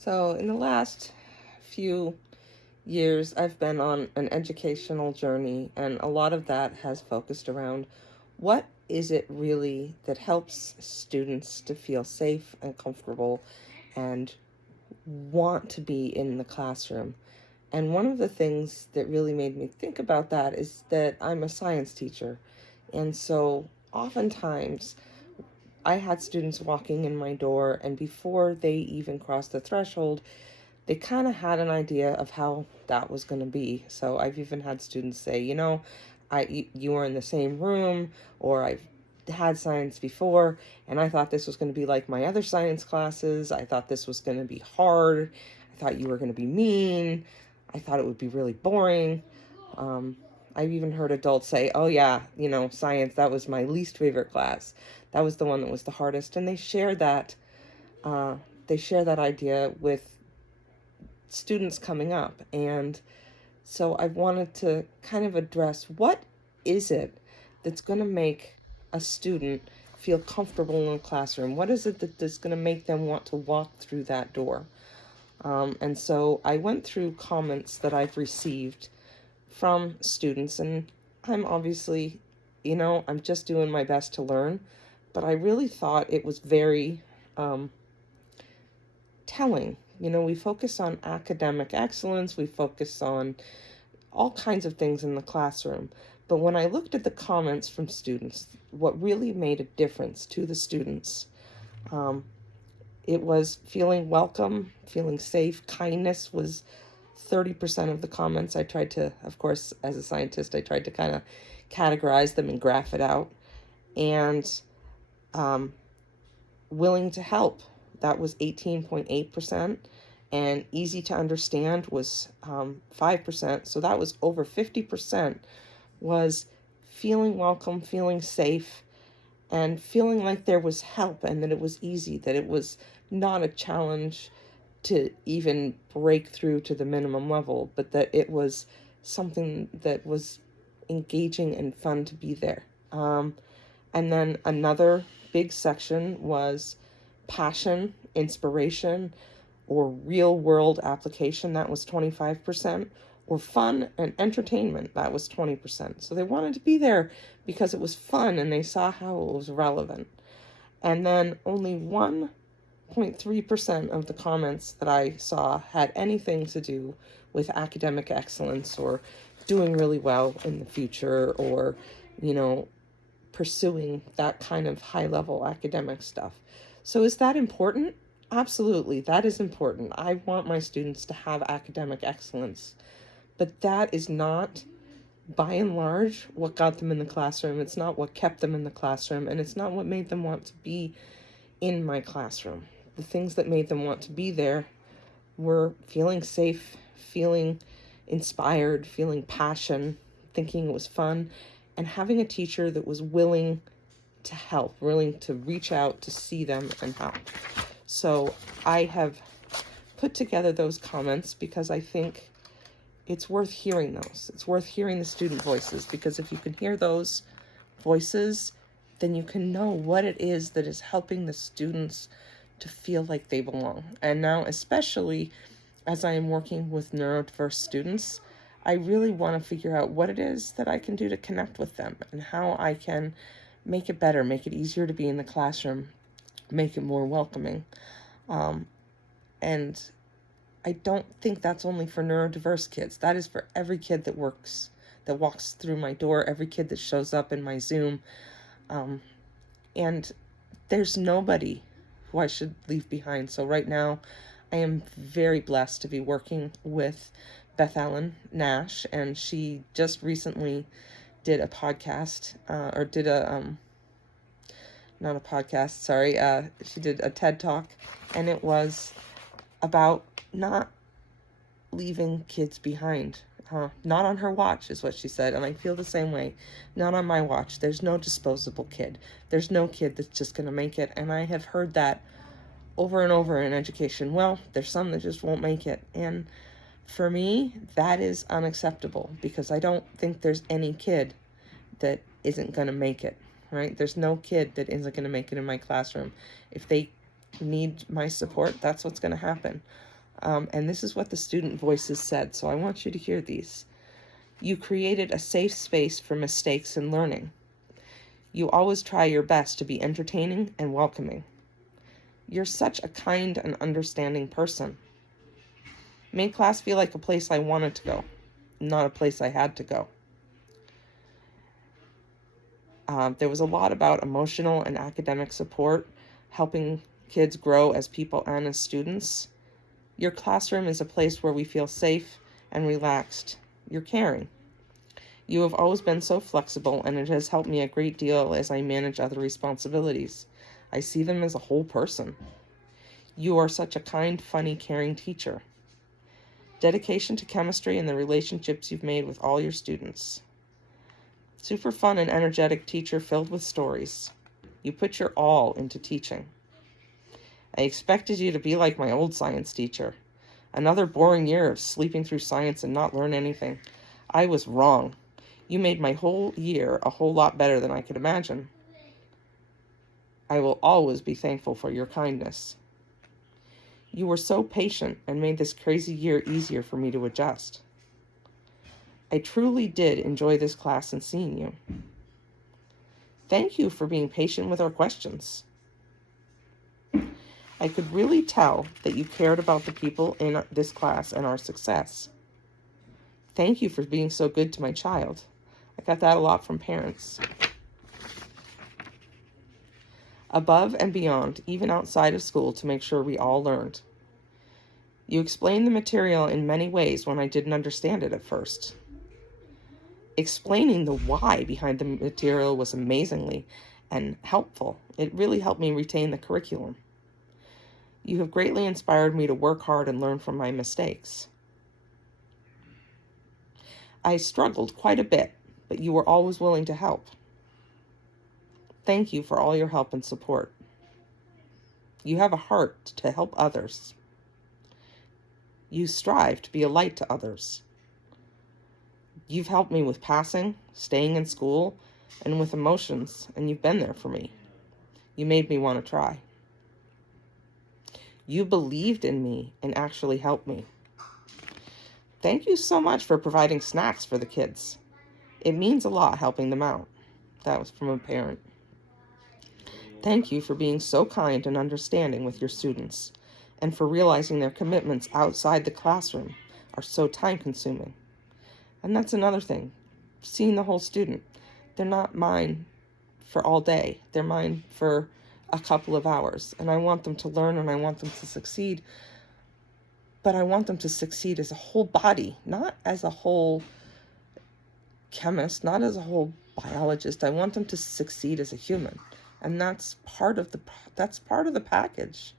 So in the last few years, I've been on an educational journey, and a lot of that has focused around what is it really that helps students to feel safe and comfortable and want to be in the classroom. And one of the things that really made me think about that is that I'm a science teacher. And so oftentimes I had students walking in my door, and before they even crossed the threshold, they kind of had an idea of how that was going to be. So I've even had students say, you were in the same room, or I've had science before, and I thought this was going to be like my other science classes. I thought this was going to be hard. I thought you were going to be mean. I thought it would be really boring. I've even heard adults say, oh yeah, science, that was my least favorite class. That was the one that was the hardest. And they share that idea with students coming up. And so I wanted to kind of address, what is it that's going to make a student feel comfortable in the classroom? What is it that's going to make them want to walk through that door? And so I went through comments that I've received from students, and I'm obviously, I'm just doing my best to learn, but I really thought it was very telling. We focus on academic excellence, we focus on all kinds of things in the classroom. But when I looked at the comments from students, what really made a difference to the students, it was feeling welcome, feeling safe. Kindness was 30% of the comments. I tried to, of course, as a scientist, I tried to kind of categorize them and graph it out. And willing to help, that was 18.8%. And easy to understand was 5%. So that was over 50% was feeling welcome, feeling safe, and feeling like there was help and that it was easy, that it was not a challenge to even break through to the minimum level, but that it was something that was engaging and fun to be there. And then another big section was passion, inspiration, or real world application. That was 25%. Or fun and entertainment. That was 20%. So they wanted to be there because it was fun and they saw how it was relevant. And then only 1.3% of the comments that I saw had anything to do with academic excellence or doing really well in the future, or, pursuing that kind of high-level academic stuff. So is that important? Absolutely, that is important. I want my students to have academic excellence. But that is not, by and large, what got them in the classroom. It's not what kept them in the classroom, and it's not what made them want to be in my classroom. The things that made them want to be there were feeling safe, feeling inspired, feeling passion, thinking it was fun, and having a teacher that was willing to help, willing to reach out to see them and help. So I have put together those comments because I think it's worth hearing those. It's worth hearing the student voices, because if you can hear those voices, then you can know what it is that is helping the students to feel like they belong. And now, especially as I am working with neurodiverse students, I really want to figure out what it is that I can do to connect with them and how I can make it better, make it easier to be in the classroom, make it more welcoming. And I don't think that's only for neurodiverse kids. That is for every kid that walks through my door, every kid that shows up in my Zoom. And there's nobody who I should leave behind. So right now, I am very blessed to be working with Beth Ellen Nash, and she just recently did a podcast, not a podcast, sorry. She did a TED Talk, and it was about not leaving kids behind. Not on her watch is what she said, and I feel the same way. Not on my watch. There's no disposable kid. There's no kid that's just going to make it, and I have heard that over and over in education. Well, there's some that just won't make it, and for me, that is unacceptable, because I don't think there's any kid that isn't going to make it, right? There's no kid that isn't going to make it in my classroom. If they need my support, that's what's going to happen. And this is what the student voices said, so I want you to hear these. You created a safe space for mistakes and learning. You always try your best to be entertaining and welcoming. You're such a kind and understanding person. Made class feel like a place I wanted to go, not a place I had to go. There was a lot about emotional and academic support, helping kids grow as people and as students. Your classroom is a place where we feel safe and relaxed. You're caring. You have always been so flexible, and it has helped me a great deal as I manage other responsibilities. I see them as a whole person. You are such a kind, funny, caring teacher. Dedication to chemistry and the relationships you've made with all your students. Super fun and energetic teacher filled with stories. You put your all into teaching. I expected you to be like my old science teacher. Another boring year of sleeping through science and not learn anything. I was wrong. You made my whole year a whole lot better than I could imagine. I will always be thankful for your kindness. You were so patient and made this crazy year easier for me to adjust. I truly did enjoy this class and seeing you. Thank you for being patient with our questions. I could really tell that you cared about the people in this class and our success. Thank you for being so good to my child. I got that a lot from parents. Above and beyond, even outside of school, to make sure we all learned. You explained the material in many ways when I didn't understand it at first. Explaining the why behind the material was amazingly and helpful. It really helped me retain the curriculum. You have greatly inspired me to work hard and learn from my mistakes. I struggled quite a bit, but you were always willing to help. Thank you for all your help and support. You have a heart to help others. You strive to be a light to others. You've helped me with passing, staying in school, and with emotions, and you've been there for me. You made me want to try. You believed in me and actually helped me. Thank you so much for providing snacks for the kids. It means a lot helping them out. That was from a parent. Thank you for being so kind and understanding with your students, and for realizing their commitments outside the classroom are so time-consuming. And that's another thing, seeing the whole student. They're not mine for all day. They're mine for a couple of hours. And I want them to learn and I want them to succeed. But I want them to succeed as a whole body, not as a whole chemist, not as a whole biologist. I want them to succeed as a human. And that's part of the package.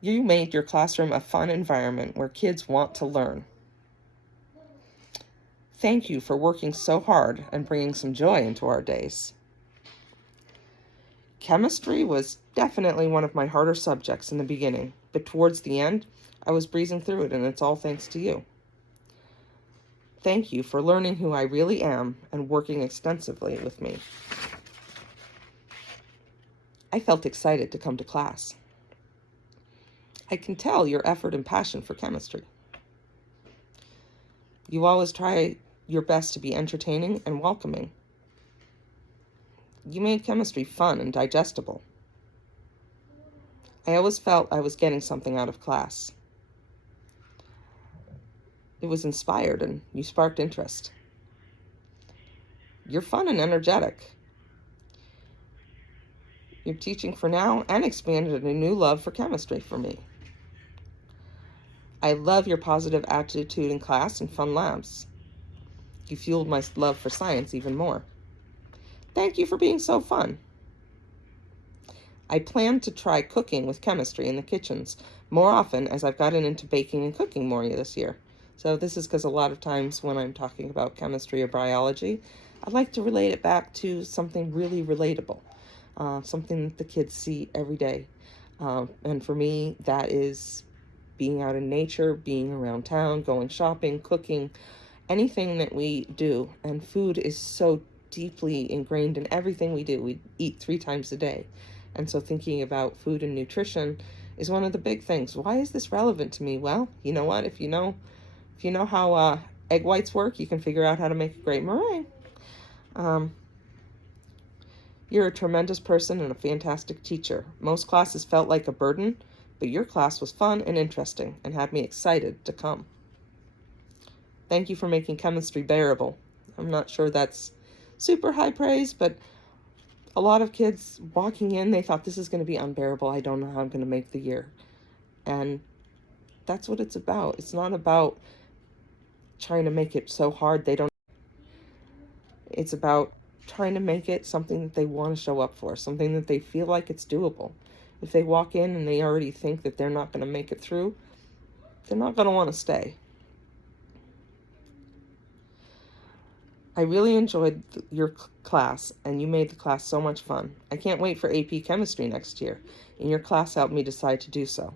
You made your classroom a fun environment where kids want to learn. Thank you for working so hard and bringing some joy into our days. Chemistry was definitely one of my harder subjects in the beginning, but towards the end, I was breezing through it, and it's all thanks to you. Thank you for learning who I really am and working extensively with me. I felt excited to come to class. I can tell your effort and passion for chemistry. You always try your best to be entertaining and welcoming. You made chemistry fun and digestible. I always felt I was getting something out of class. It was inspired and you sparked interest. You're fun and energetic. You're teaching for now and expanded a new love for chemistry for me. I love your positive attitude in class and fun labs. You fueled my love for science even more. Thank you for being so fun. I plan to try cooking with chemistry in the kitchens more often as I've gotten into baking and cooking more this year. So this is because a lot of times when I'm talking about chemistry or biology, I like to relate it back to something really relatable, something that the kids see every day. And for me, that is being out in nature, being around town, going shopping, cooking, anything that we do. And food is so deeply ingrained in everything we do. We eat 3 times a day. And so thinking about food and nutrition is one of the big things. Why is this relevant to me? Well, you know what? If you know how egg whites work, you can figure out how to make a great meringue. You're a tremendous person and a fantastic teacher. Most classes felt like a burden, but your class was fun and interesting and had me excited to come. Thank you for making chemistry bearable. I'm not sure that's super high praise, but a lot of kids walking in, they thought this is going to be unbearable. I don't know how I'm going to make the year. And that's what it's about. It's not about trying to make it so hard they don't. It's about trying to make it something that they want to show up for, something that they feel like it's doable. If they walk in and they already think that they're not going to make it through, they're not going to want to stay. I really enjoyed your class, and you made the class so much fun. I can't wait for AP Chemistry next year, and your class helped me decide to do so.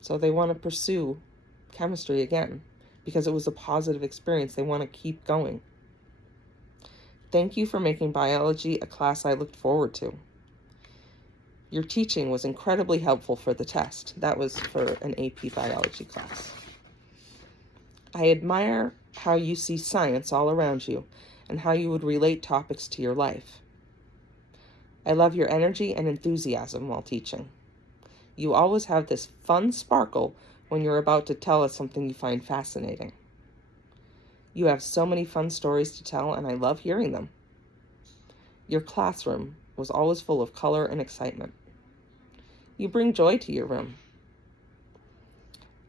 So they want to pursue chemistry again because it was a positive experience. They want to keep going. Thank you for making biology a class I looked forward to. Your teaching was incredibly helpful for the test. That was for an AP biology class. I admire how you see science all around you and how you would relate topics to your life. I love your energy and enthusiasm while teaching. You always have this fun sparkle when you're about to tell us something you find fascinating. You have so many fun stories to tell, and I love hearing them. Your classroom was always full of color and excitement. You bring joy to your room.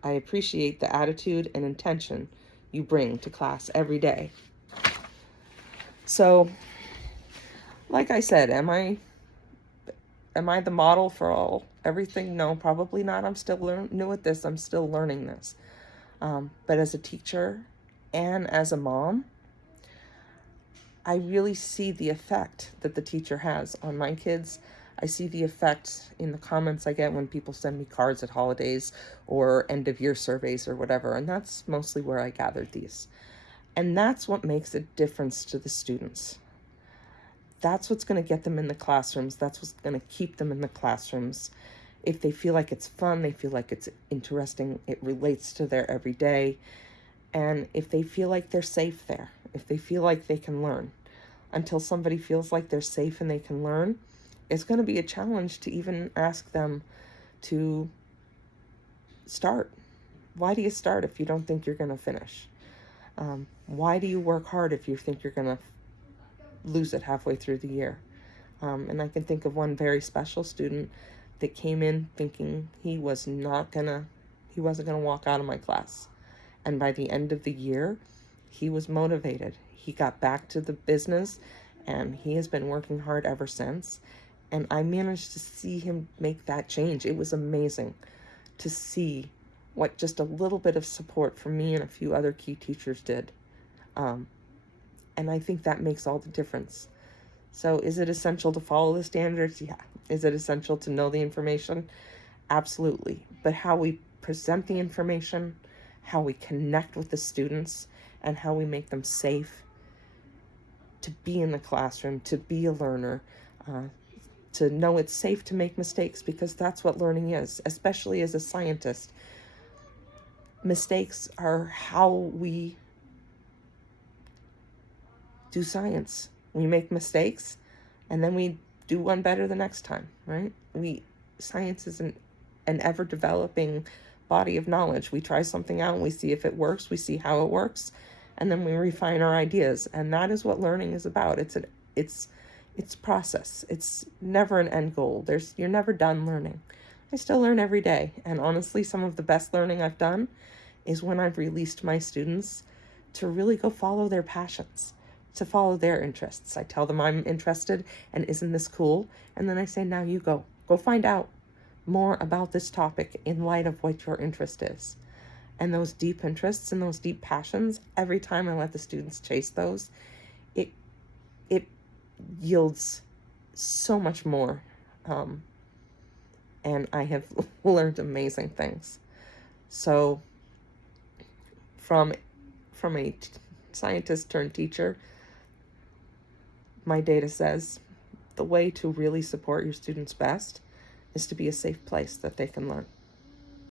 I appreciate the attitude and intention you bring to class every day. So, like I said, am I the model for everything? No, probably not. I'm still new at this. I'm still learning this. But as a teacher and as a mom, I really see the effect that the teacher has on my kids. I see the effect in the comments I get when people send me cards at holidays or end of year surveys or whatever. And that's mostly where I gathered these. And that's what makes a difference to the students. That's what's going to get them in the classrooms. That's what's going to keep them in the classrooms. If they feel like it's fun, they feel like it's interesting, it relates to their everyday. And if they feel like they're safe there, if they feel like they can learn. Until somebody feels like they're safe and they can learn, it's going to be a challenge to even ask them to start. Why do you start if you don't think you're going to finish? Why do you work hard if you think you're going to lose it halfway through the year? And I can think of one very special student that came in thinking he wasn't going to walk out of my class. And by the end of the year, he was motivated. He got back to the business, and he has been working hard ever since. And I managed to see him make that change. It was amazing to see what just a little bit of support from me and a few other key teachers did. And I think that makes all the difference. So is it essential to follow the standards? Yeah. Is it essential to know the information? Absolutely. But how we present the information, how we connect with the students, and how we make them safe to be in the classroom, to be a learner, to know it's safe to make mistakes, because that's what learning is, especially as a scientist. Mistakes are how we do science. We make mistakes, and then we do one better the next time, right? Science is an ever-developing body of knowledge. We try something out, and we see if it works, we see how it works, and then we refine our ideas. And that is what learning is about. It's process. It's never an end goal. You're never done learning. I still learn every day. And honestly, some of the best learning I've done is when I've released my students to really go follow their passions, to follow their interests. I tell them I'm interested and isn't this cool? And then I say, now you go find out more about this topic in light of what your interest is. And those deep interests and those deep passions, every time I let the students chase those, it yields so much more. And I have learned amazing things. So from a scientist turned teacher, my data says the way to really support your students best is to be a safe place that they can learn.